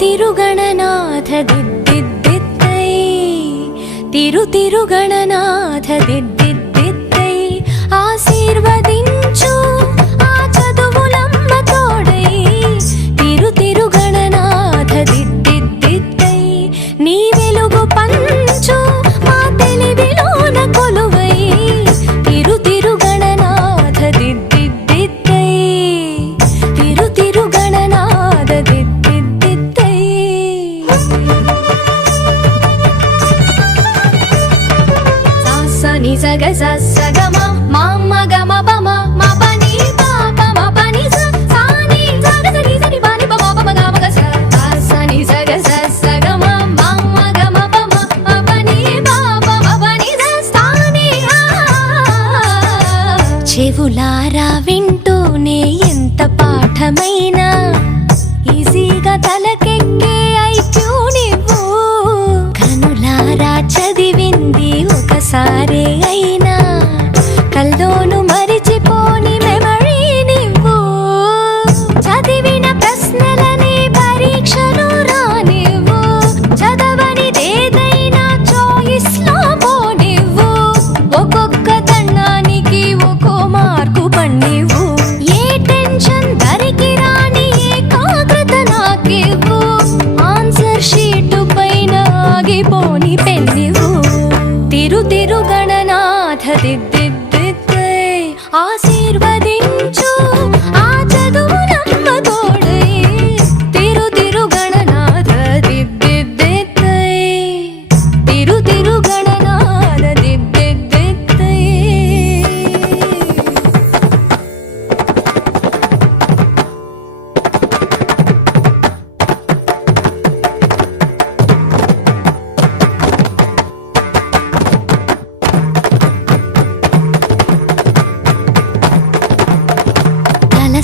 తిరుగణనాథ దిద్దిద్దిత్తై తిరు తిరుగణనాథ దిద్దిద్దిత్తై ఆశీర్వదించు ఆ చదువులమ్మ తోడై తిరు తిరుగణనాథ దిద్దిద్దిత్తై నీ వెలుగు పంచు స ని స గ స స గ మ మ మ గ మ ప మ మ ప ని ప ప మ ప ని స స ని స గ స ని స ని ప ని ప మ ప మ గ మ గ స స స ని స గ స స గ మ మ మ గ మ ప మ మ ప ని ప ప మ ప ని స స ని ఆ చెవులారా వింటూనే ఎంత పాఠమైనా తిరు తిరు గణనాథ దిద్దిద్దిద్దై ఆశీర్వదించు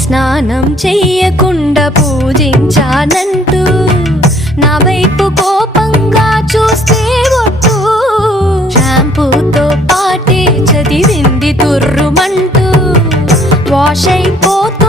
స్నానం చెయ్యకుండా పూజించానంటూ నా వైపు కోపంగా చూస్తే ఒట్టు. షాంపూతో పాటే చదివింది తుర్రుమంటూ. వాష్ అయిపోతూ